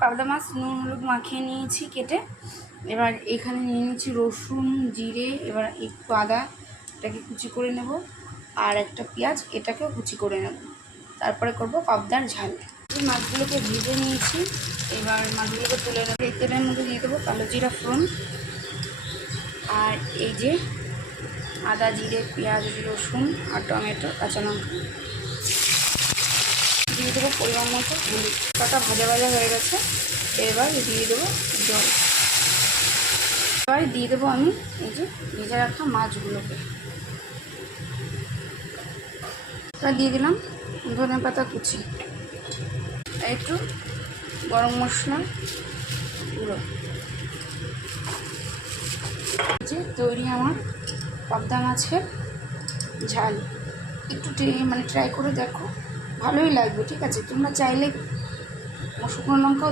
পাবদা মাছ নুন হলুদ মাখিয়ে নিয়েছি কেটে। এবার এখানে নিয়ে নিচ্ছি রসুন জিরে, এবার একটু আদা, এটাকে কুচি করে নেব, আর একটা পেঁয়াজ, এটাকেও কুচি করে নেব। তারপরে করব পাবদার ঝাল। এই মাছগুলোকে ভেজে নিয়েছি, এবার মাছগুলোকে তুলে নেব। এই তেলের মধ্যে দিয়ে দেবো কালো জিরা ফোড়ন, আর এই যে আদা জিরে পেঁয়াজ রসুন আর টমেটো কাঁচা লঙ্কা দিয়ে দেবো পরিমাণ মতো হলুদ। কটা ভাজা ভাজা হয়ে গেছে, এবার দিয়ে দেবো জল। এবার দিয়ে দেবো আমি এই যে ভেজে রাখা মাছগুলোকে। তা দিয়ে দিলাম ধনেপাতা কুচি, একটু গরম মশলা গুঁড়ো। যে তৈরি আমার পাবদা মাছের ঝাল। একটু ট্রাই করে দেখো, ভালোই লাগবে। ঠিক আছে, তোমরা চাইলে শুকনো লঙ্কাও